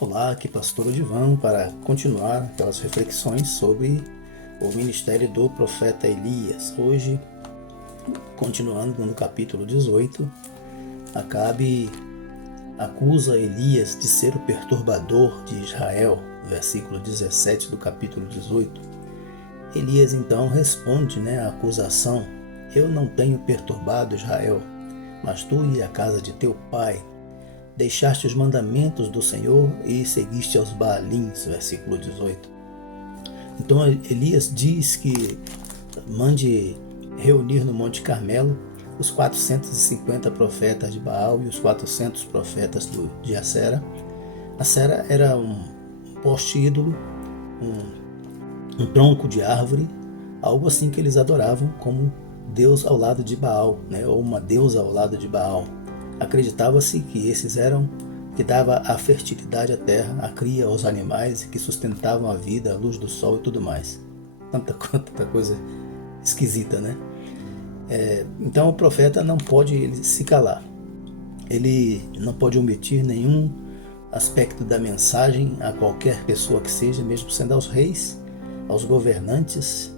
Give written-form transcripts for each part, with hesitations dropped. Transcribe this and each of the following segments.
Olá, aqui Pastor Odivan para continuar aquelas reflexões sobre o ministério do profeta Elias. Hoje, continuando no capítulo 18, Acabe acusa Elias de ser o perturbador de Israel, versículo 17 do capítulo 18. Elias então responde à acusação: eu não tenho perturbado Israel, mas tu e a casa de teu pai deixaste os mandamentos do Senhor e seguiste aos Baalins, versículo 18. Então Elias diz que mande reunir no Monte Carmelo os 450 profetas de Baal e os 400 profetas de Acera. Acera era um poste ídolo, um tronco de árvore, algo assim que eles adoravam como Deus ao lado de Baal, ou uma deusa ao lado de Baal. Acreditava-se que esses eram que dava a fertilidade à terra, a cria aos animais, que sustentavam a vida, a luz do sol e tudo mais. Tanta coisa esquisita, né? Então o profeta não pode se calar. Ele não pode omitir nenhum aspecto da mensagem a qualquer pessoa que seja, mesmo sendo aos reis, aos governantes.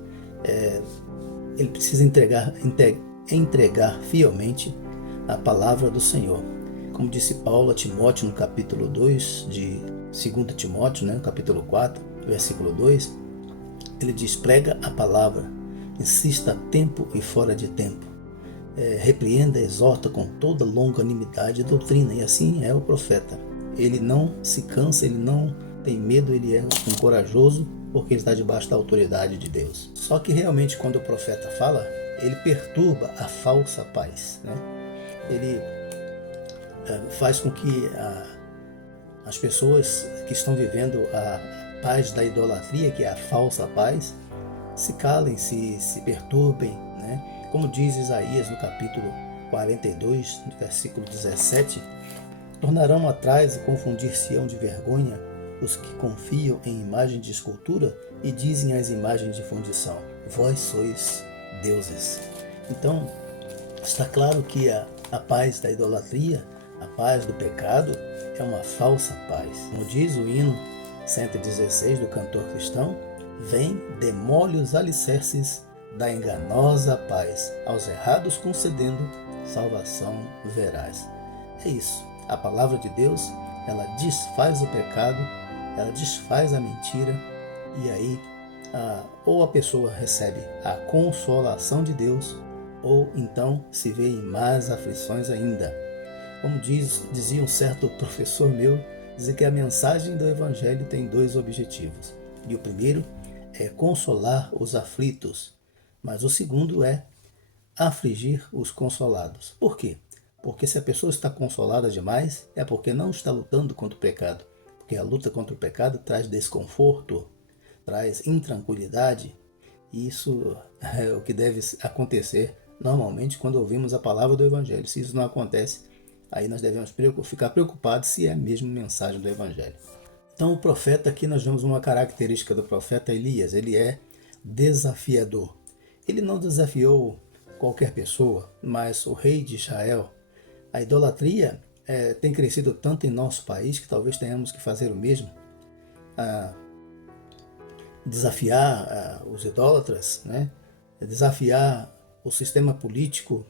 Ele precisa entregar fielmente a palavra do Senhor. Como disse Paulo a Timóteo no capítulo 2 de 2 Timóteo, no capítulo 4, versículo 2, ele diz: prega a palavra, insista a tempo e fora de tempo, repreenda, exorta com toda longanimidade e doutrina. E assim é o profeta. Ele não se cansa, ele não tem medo, ele é um corajoso, porque ele está debaixo da autoridade de Deus. Só que realmente quando o profeta fala, ele perturba a falsa paz, Ele faz com que as pessoas que estão vivendo a paz da idolatria, que é a falsa paz, se calem, se perturbem, Como diz Isaías no capítulo 42, versículo 17, tornarão atrás e confundir-se-ão de vergonha os que confiam em imagem de escultura e dizem às imagens de fundição: vós sois deuses. Então, está claro que a paz da idolatria, a paz do pecado, é uma falsa paz. Como diz o hino 116 do cantor cristão: vem, demole os alicerces da enganosa paz, aos errados concedendo salvação verás. É isso. A palavra de Deus, ela desfaz o pecado, ela desfaz a mentira, e aí ou a pessoa recebe a consolação de Deus, ou então se vê em mais aflições ainda. Como dizia um certo professor meu, dizer que a mensagem do Evangelho tem dois objetivos. E o primeiro é consolar os aflitos, mas o segundo é afligir os consolados. Por quê? Porque se a pessoa está consolada demais, é porque não está lutando contra o pecado. Porque a luta contra o pecado traz desconforto, traz intranquilidade. E isso é o que deve acontecer normalmente quando ouvimos a palavra do Evangelho. Se isso não acontece, aí nós devemos ficar preocupados se é mesmo mensagem do Evangelho. Então o profeta, aqui nós vemos uma característica do profeta Elias: ele é desafiador. Ele não desafiou qualquer pessoa, mas o rei de Israel. A idolatria tem crescido tanto em nosso país que talvez tenhamos que fazer o mesmo. Desafiar os idólatras, desafiar o sistema político,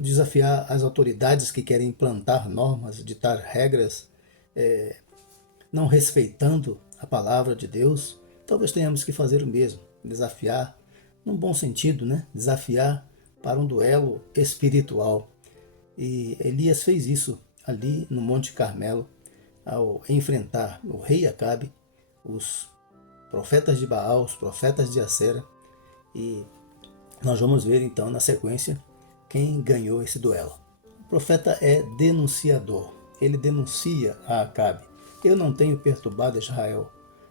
desafiar as autoridades que querem implantar normas, ditar regras, não respeitando a palavra de Deus. Talvez tenhamos que fazer o mesmo, desafiar, num bom sentido, desafiar para um duelo espiritual. E Elias fez isso ali no Monte Carmelo, ao enfrentar o rei Acabe, os profetas de Baal, os profetas de Acera. E nós vamos ver então na sequência quem ganhou esse duelo. O profeta é denunciador. Ele denuncia a Acabe: eu não tenho perturbado Israel,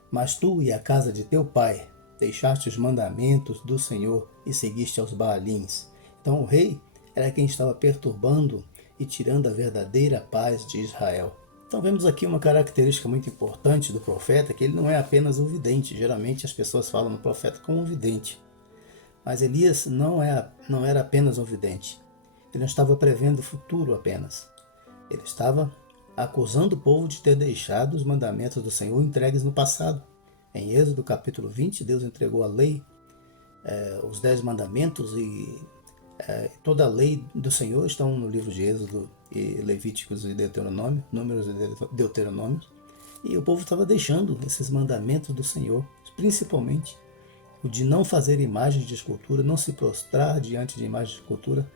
mas tu e a casa de teu pai deixaste os mandamentos do Senhor e seguiste aos Baalins. Então o rei era quem estava perturbando e tirando a verdadeira paz de Israel. Então vemos aqui uma característica muito importante do profeta, que ele não é apenas um vidente. Geralmente as pessoas falam no profeta como um vidente. Mas Elias não era apenas um vidente. Ele não estava prevendo o futuro apenas. Ele estava acusando o povo de ter deixado os mandamentos do Senhor entregues no passado. Em Êxodo capítulo 20, Deus entregou a lei, os 10 mandamentos e toda a lei do Senhor estão no livro de Êxodo, e Levíticos e Deuteronômio, Números e Deuteronômio. E o povo estava deixando esses mandamentos do Senhor, principalmente o de não fazer imagens de escultura, não se prostrar diante de imagens de escultura,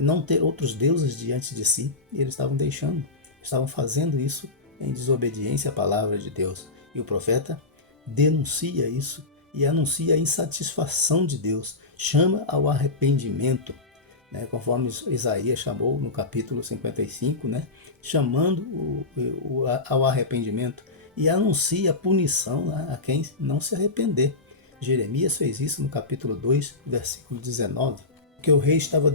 não ter outros deuses diante de si. E eles estavam deixando, estavam fazendo isso em desobediência à palavra de Deus. E o profeta denuncia isso e anuncia a insatisfação de Deus, chama ao arrependimento, né, conforme Isaías chamou no capítulo 55, né, chamando ao arrependimento, e anuncia a punição, né, a quem não se arrepender. Jeremias fez isso no capítulo 2, versículo 19, que o rei estava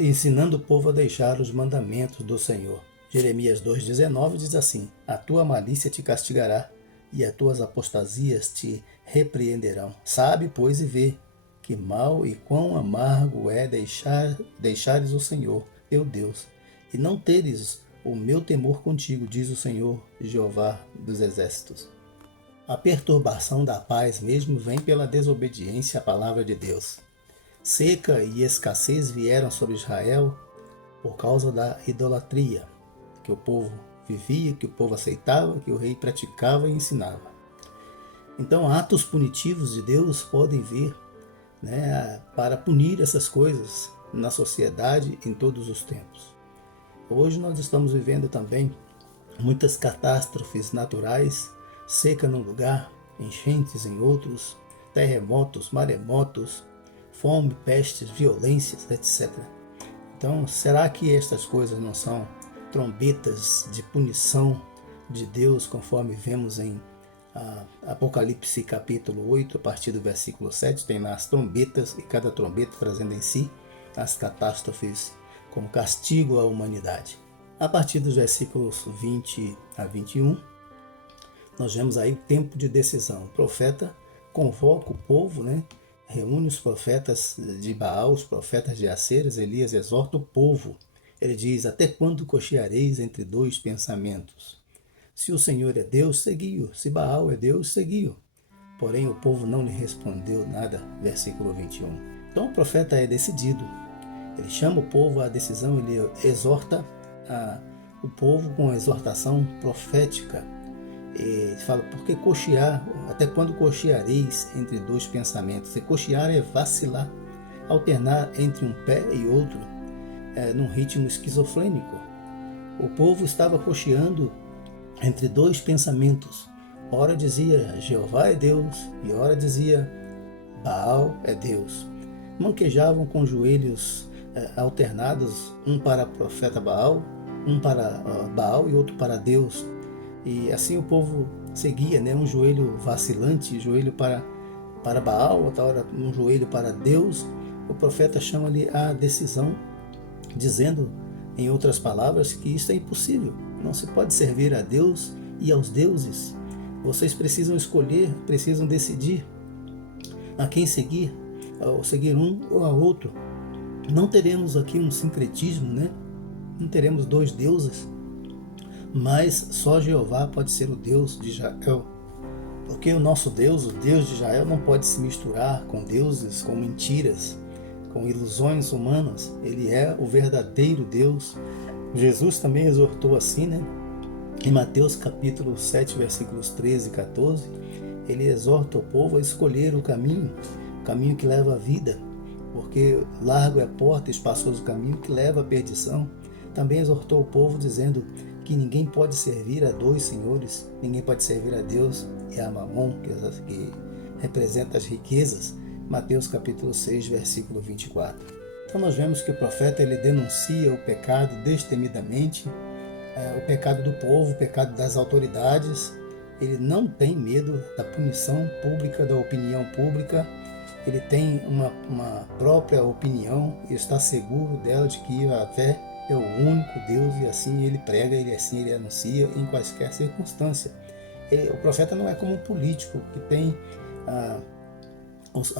ensinando o povo a deixar os mandamentos do Senhor. Jeremias 2,19 diz assim: a tua malícia te castigará, e as tuas apostasias te repreenderão. Sabe, pois, e vê que mal e quão amargo é deixares o Senhor, teu Deus, e não teres o meu temor contigo, diz o Senhor, Jeová dos exércitos. A perturbação da paz mesmo vem pela desobediência à palavra de Deus. Seca e escassez vieram sobre Israel por causa da idolatria que o povo vivia, que o povo aceitava, que o rei praticava e ensinava. Então, atos punitivos de Deus podem vir, né, para punir essas coisas na sociedade em todos os tempos. Hoje nós estamos vivendo também muitas catástrofes naturais, seca num lugar, enchentes em outros, terremotos, maremotos, fome, pestes, violências, etc. Então, será que estas coisas não são trombetas de punição de Deus, conforme vemos em Apocalipse capítulo 8, a partir do versículo 7, tem lá as trombetas, e cada trombeta trazendo em si as catástrofes como castigo à humanidade. A partir dos versículos 20 a 21, nós vemos aí o tempo de decisão. O profeta convoca o povo, né? Reúne os profetas de Baal, os profetas de Aceres, Elias exorta o povo. Ele diz: até quando cocheareis entre dois pensamentos? Se o Senhor é Deus, segui-o. Se Baal é Deus, segui-o. Porém o povo não lhe respondeu nada. Versículo 21. Então o profeta é decidido. Ele chama o povo à decisão, ele exorta o povo com a exortação profética. Ele fala: porque cochear, até quando cocheareis entre dois pensamentos? E cochear é vacilar, alternar entre um pé e outro, num ritmo esquizofrênico. O povo estava cocheando entre dois pensamentos. Ora dizia Jeová é Deus, e ora dizia Baal é Deus. Manquejavam com joelhos alternados, um para o profeta Baal, um para Baal e outro para Deus. E assim o povo seguia, né? Um joelho vacilante, joelho para Baal, outra hora um joelho para Deus. O profeta chama ali a decisão, dizendo, em outras palavras, que isso é impossível. Não se pode servir a Deus e aos deuses. Vocês precisam escolher, precisam decidir a quem seguir, ou seguir um ou a outro. Não teremos aqui um sincretismo, né? Não teremos dois deuses, mas só Jeová pode ser o Deus de Israel. Porque o nosso Deus, o Deus de Israel, não pode se misturar com deuses, com mentiras, com ilusões humanas. Ele é o verdadeiro Deus. Jesus também exortou assim, né? Em Mateus capítulo 7, versículos 13 e 14, ele exorta o povo a escolher o caminho que leva à vida, porque largo é a porta, espaçoso o caminho que leva à perdição. Também exortou o povo dizendo que ninguém pode servir a dois senhores, ninguém pode servir a Deus e a Mamon, que representa as riquezas. Mateus capítulo 6, versículo 24. Então nós vemos que o profeta ele denuncia o pecado destemidamente, o pecado do povo, o pecado das autoridades. Ele não tem medo da punição pública, da opinião pública. Ele tem uma própria opinião e está seguro dela, de que Yahvé é o único Deus, e assim ele prega, ele anuncia em quaisquer circunstância. O profeta não é como um político que tem a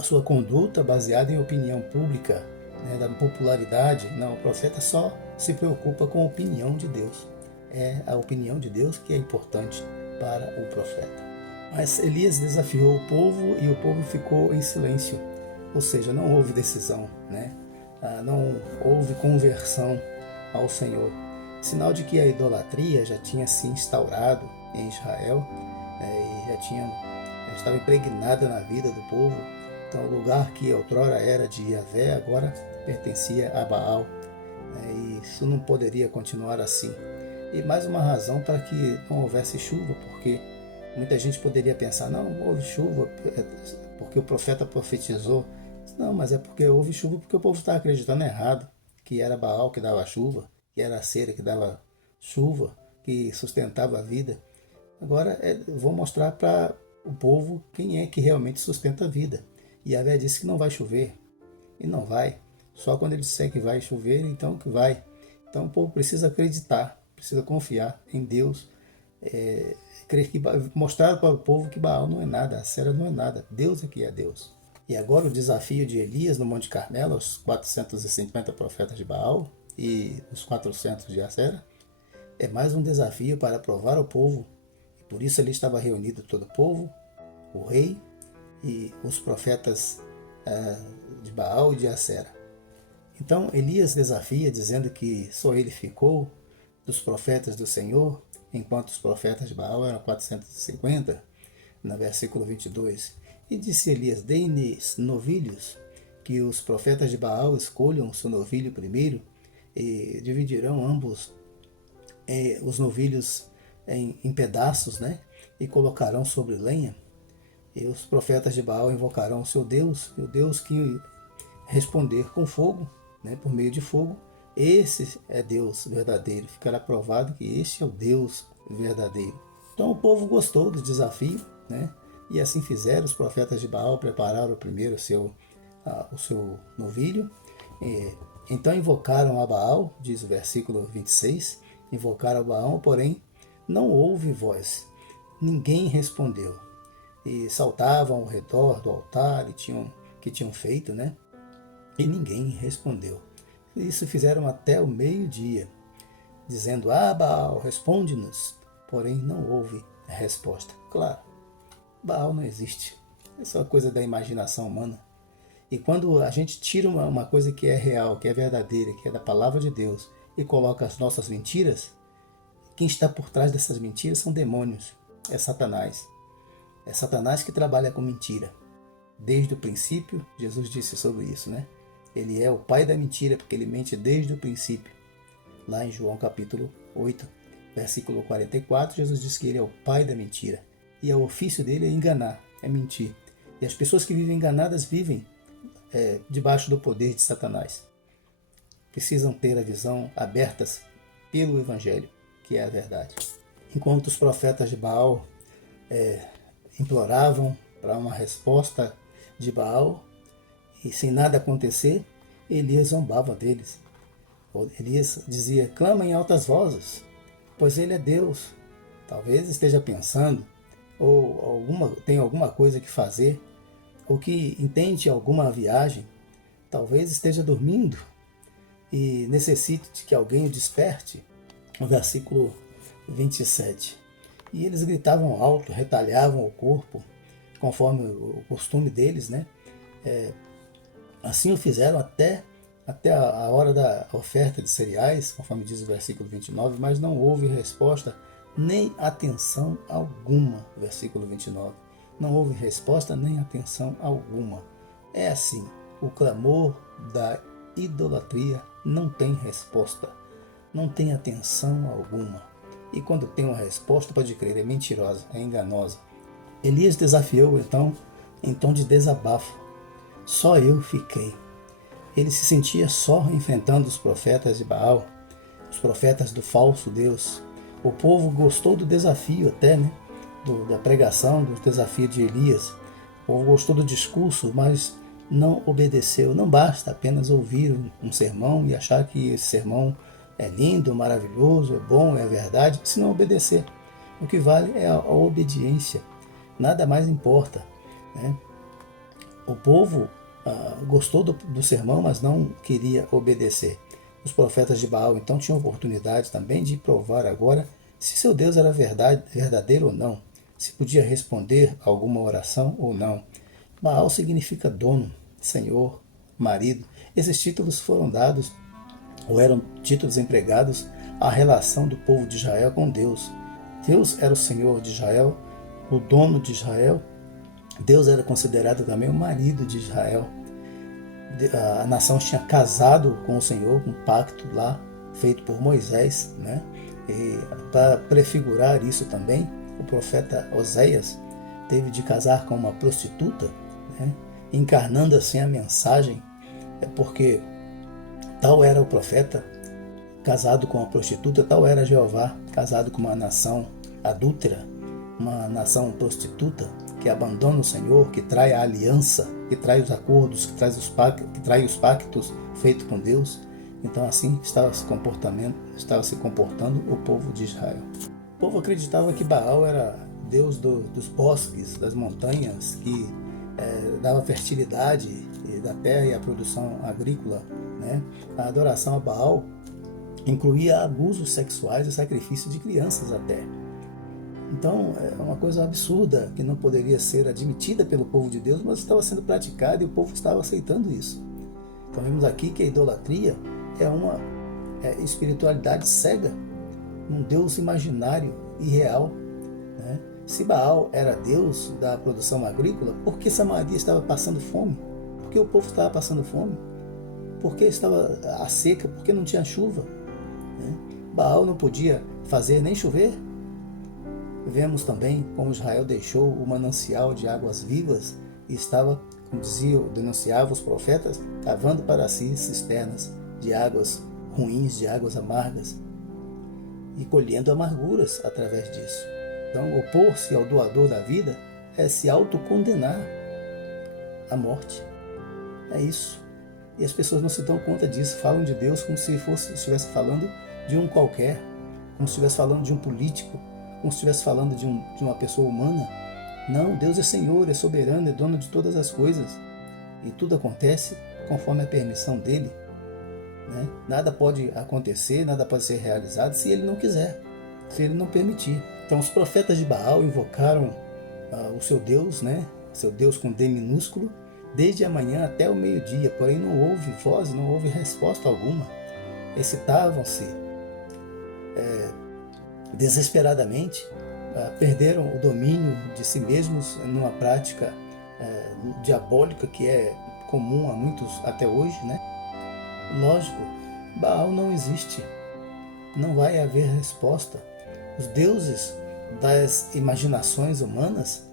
sua conduta baseada em opinião pública, né, da popularidade. Não, o profeta só se preocupa com a opinião de Deus. É a opinião de Deus que é importante para o profeta. Mas Elias desafiou o povo e o povo ficou em silêncio, ou seja, não houve decisão, né? Não houve conversão ao Senhor. Sinal de que a idolatria já tinha se instaurado em Israel, e já estava impregnada na vida do povo. Então, o lugar que outrora era de Yahvé agora pertencia a Baal, e isso não poderia continuar assim. E mais uma razão para que não houvesse chuva, porque muita gente poderia pensar, não houve chuva porque o profeta profetizou. Não, mas é porque houve chuva porque o povo estava acreditando errado, que era Baal que dava chuva, que era a cera que dava chuva, que sustentava a vida. Agora vou mostrar para o povo quem é que realmente sustenta a vida. E Yahvé disse que não vai chover, e não vai. Só quando ele disser que vai chover, então que vai. Então o povo precisa acreditar, precisa confiar em Deus, mostrar para o povo que Baal não é nada, a cera não é nada, Deus é que é Deus. E agora o desafio de Elias no Monte Carmelo, os 450 profetas de Baal e os 400 de Acera, é mais um desafio para provar ao povo. E por isso ali estava reunido todo o povo, o rei e os profetas de Baal e de Acera. Então Elias desafia, dizendo que só ele ficou dos profetas do Senhor, enquanto os profetas de Baal eram 450, no versículo 22. E disse Elias, dei-lhes novilhos, que os profetas de Baal escolham o seu novilho primeiro, e dividirão ambos os novilhos em pedaços, né? E colocarão sobre lenha. E os profetas de Baal invocarão o seu Deus, o Deus que responder com fogo, né? Por meio de fogo. Esse é Deus verdadeiro. Ficará provado que este é o Deus verdadeiro. Então o povo gostou do desafio, né? E assim fizeram. Os profetas de Baal prepararam primeiro o seu novilho. Então invocaram a Baal, diz o versículo 26, invocaram a Baal, porém não houve voz, ninguém respondeu. E saltavam ao redor do altar que tinham feito, né? E ninguém respondeu. Isso fizeram até o meio-dia, dizendo, Baal, responde-nos. Porém não houve resposta. Claro, Baal não existe. É só coisa da imaginação humana. E quando a gente tira uma coisa que é real, que é verdadeira, que é da palavra de Deus, e coloca as nossas mentiras, quem está por trás dessas mentiras são demônios. É Satanás. É Satanás que trabalha com mentira. Desde o princípio, Jesus disse sobre isso, né? Ele é o pai da mentira, porque ele mente desde o princípio. Lá em João capítulo 8, versículo 44, Jesus diz que ele é o pai da mentira. E o ofício dele é enganar, é mentir. E as pessoas que vivem enganadas vivem debaixo do poder de Satanás. Precisam ter a visão abertas pelo Evangelho, que é a verdade. Enquanto os profetas de Baal imploravam para uma resposta de Baal, e sem nada acontecer, Elias zombava deles. Elias dizia, clama em altas vozes, pois ele é Deus. Talvez esteja pensando, ou tem alguma coisa que fazer, ou que intente alguma viagem, talvez esteja dormindo e necessite de que alguém o desperte. No versículo 27. E eles gritavam alto, retalhavam o corpo, conforme o costume deles, né? Assim o fizeram até a hora da oferta de cereais, conforme diz o versículo 29, mas não houve resposta nem atenção alguma, versículo 29. Não houve resposta nem atenção alguma. É assim, o clamor da idolatria não tem resposta, não tem atenção alguma. E quando tem uma resposta, pode crer, é mentirosa, é enganosa. Elias desafiou então, em tom de desabafo. Só eu fiquei. Ele se sentia só enfrentando os profetas de Baal, os profetas do falso Deus. O povo gostou do desafio até, né? Da pregação, do desafio de Elias. O povo gostou do discurso, mas não obedeceu. Não basta apenas ouvir um sermão e achar que esse sermão é lindo, maravilhoso, é bom, é verdade, se não obedecer. O que vale é a obediência. Nada mais importa, né? O povo gostou do sermão, mas não queria obedecer. Os profetas de Baal então tinham oportunidade também de provar agora se seu Deus era verdadeiro ou não, se podia responder a alguma oração ou não. Baal significa dono, senhor, marido. Esses títulos foram dados ou eram títulos empregados à relação do povo de Israel com Deus. Deus era o Senhor de Israel, o dono de Israel. Deus era considerado também o marido de Israel. A nação tinha casado com o Senhor, um pacto lá feito por Moisés, né? E para prefigurar isso também, o profeta Oséias teve de casar com uma prostituta, né? Encarnando assim a mensagem, porque tal era o profeta casado com uma prostituta, tal era Jeová casado com uma nação adúltera, uma nação prostituta que abandona o Senhor, que trai a aliança, que trai os acordos, que trai os pactos feitos com Deus. Então assim estava se comportando o povo de Israel. O povo acreditava que Baal era Deus dos bosques, das montanhas, que dava fertilidade da terra e a produção agrícola, né? A adoração a Baal incluía abusos sexuais e sacrifício de crianças até. Então é uma coisa absurda que não poderia ser admitida pelo povo de Deus, mas estava sendo praticada e o povo estava aceitando isso. Então vemos aqui que a idolatria é uma espiritualidade cega, um Deus imaginário e real, né? Se Baal era Deus da produção agrícola, por que Samaria estava passando fome? Por que o povo estava passando fome? Por que estava a seca? Por que não tinha chuva? Baal não podia fazer nem chover. Vemos também como Israel deixou o manancial de águas vivas e estava, como denunciavam os profetas, cavando para si cisternas de águas ruins, de águas amargas, e colhendo amarguras através disso. Então, opor-se ao doador da vida é se autocondenar à morte. É isso. E as pessoas não se dão conta disso, falam de Deus como se estivesse falando de um qualquer, como se estivesse falando de um político, como se estivesse falando de uma pessoa humana. Não, Deus é Senhor, é soberano, é dono de todas as coisas. E tudo acontece conforme a permissão dele, né? Nada pode acontecer, nada pode ser realizado se ele não quiser, se ele não permitir. Então os profetas de Baal invocaram o seu Deus, né? Seu Deus com D minúsculo, desde a manhã até o meio-dia, porém não houve voz, não houve resposta alguma. Excitavam-se desesperadamente, perderam o domínio de si mesmos numa prática diabólica que é comum a muitos até hoje, né? Lógico, Baal não existe, não vai haver resposta. Os deuses das imaginações humanas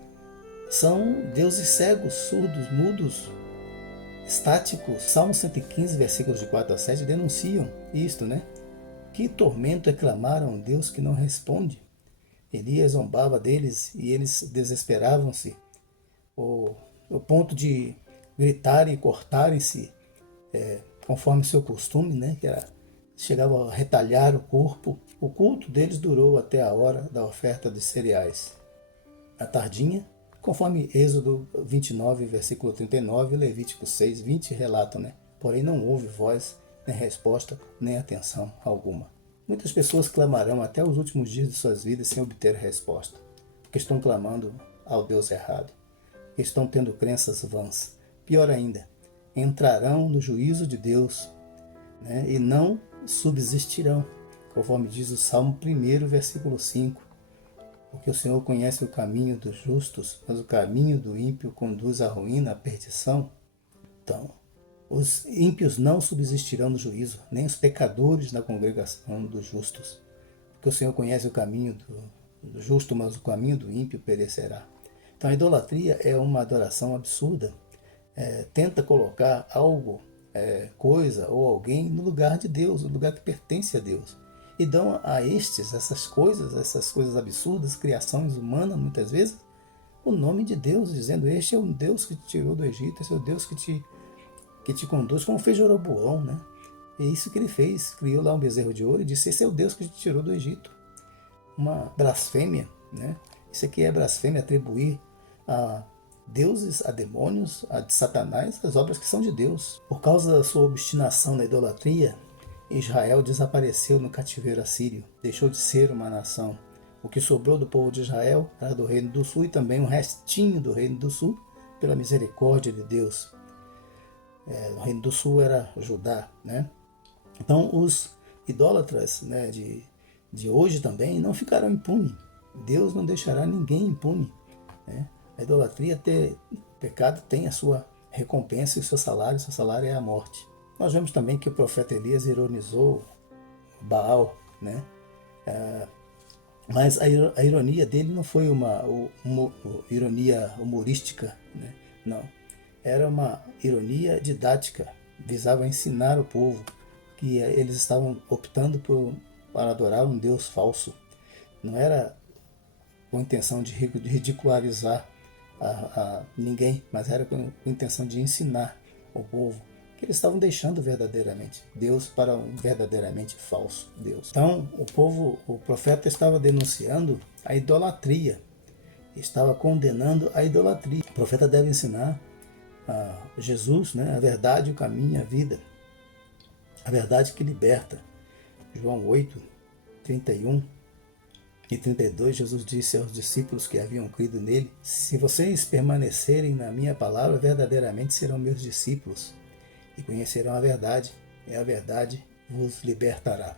são deuses cegos, surdos, mudos, estáticos. Salmo 115, versículos de 4 a 7 denunciam isto, né? Que tormento é clamar a um Deus que não responde? Elias zombava deles e eles desesperavam-se, ao ponto de gritarem e cortarem-se, conforme seu costume, né? Que era, chegava a retalhar o corpo. O culto deles durou até a hora da oferta de cereais. À tardinha, conforme Êxodo 29, versículo 39, Levítico 6, 20 relatam, né? Porém não houve voz, nem resposta, nem atenção alguma. Muitas pessoas clamarão até os últimos dias de suas vidas sem obter resposta, porque estão clamando ao Deus errado, estão tendo crenças vãs. Pior ainda, entrarão no juízo de Deus, né? E não subsistirão, conforme diz o Salmo 1, versículo 5. Porque o Senhor conhece o caminho dos justos, mas o caminho do ímpio conduz à ruína, à perdição. Então, os ímpios não subsistirão no juízo, nem os pecadores na congregação dos justos. Porque o Senhor conhece o caminho do justo, mas o caminho do ímpio perecerá. Então a idolatria é uma adoração absurda. Tenta colocar algo, coisa ou alguém no lugar de Deus, no lugar que pertence a Deus. E dão a essas coisas absurdas, criações humanas muitas vezes, o nome de Deus, dizendo: este é o Deus que te tirou do Egito, esse é o Deus que te conduz, como fez Jeroboão, né? É isso que ele fez, criou lá um bezerro de ouro e disse: esse é o Deus que te tirou do Egito. Uma blasfêmia, né? Isso aqui é blasfêmia, atribuir a deuses, a demônios, a de Satanás, as obras que são de Deus. Por causa da sua obstinação na idolatria, Israel desapareceu no cativeiro assírio, deixou de ser uma nação. O que sobrou do povo de Israel era do reino do sul e também um restinho do reino do sul, pela misericórdia de Deus. O reino do sul era Judá, né? Então os idólatras, né, de hoje também não ficarão impunes. Deus não deixará ninguém impune, né? A idolatria, o pecado tem a sua recompensa e o seu salário é a morte. Nós vemos também que o profeta Elias ironizou Baal, né? Mas a ironia dele não foi uma ironia humorística, né? Não. Era uma ironia didática, visava ensinar o povo que eles estavam optando para adorar um Deus falso. Não era com intenção de ridicularizar a ninguém, mas era com intenção de ensinar o povo que eles estavam deixando verdadeiramente Deus para um verdadeiramente falso Deus. Então o profeta estava denunciando a idolatria, estava condenando a idolatria. O profeta deve ensinar a Jesus, né, a verdade, o caminho, a vida, a verdade que liberta. João 8, 31 e 32, Jesus disse aos discípulos que haviam crido nele: se vocês permanecerem na minha palavra, verdadeiramente serão meus discípulos e conhecerão a verdade, e a verdade vos libertará.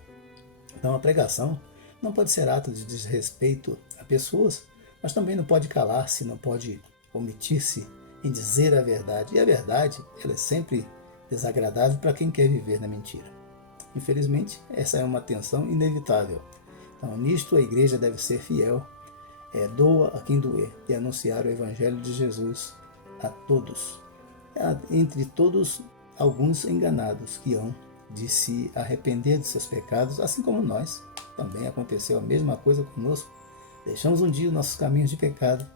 Então a pregação não pode ser ato de desrespeito a pessoas, mas também não pode calar-se, não pode omitir-se em dizer a verdade. E a verdade, ela é sempre desagradável para quem quer viver na mentira. Infelizmente, essa é uma tensão inevitável. Então, nisto a igreja deve ser fiel, doa a quem doer, e anunciar o evangelho de Jesus a todos. Entre todos, alguns enganados que hão de se arrepender de seus pecados, assim como nós. Também aconteceu a mesma coisa conosco. Deixamos um dia os nossos caminhos de pecado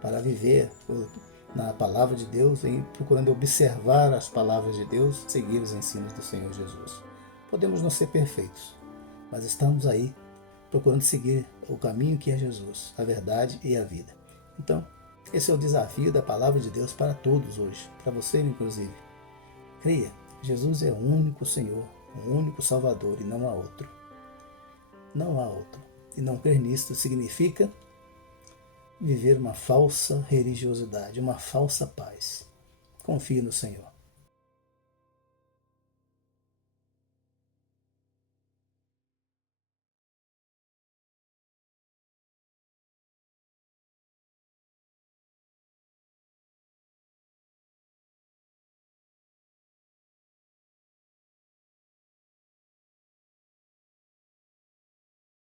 para viver na palavra de Deus, procurando observar as palavras de Deus, seguir os ensinos do Senhor Jesus. Podemos não ser perfeitos, mas estamos aí procurando seguir o caminho que é Jesus, a verdade e a vida. Então, esse é o desafio da palavra de Deus para todos hoje, para você inclusive. Creia, Jesus é o único Senhor, o único Salvador e não há outro. Não há outro. E não crer nisto significa viver uma falsa religiosidade, uma falsa paz. Confie no Senhor.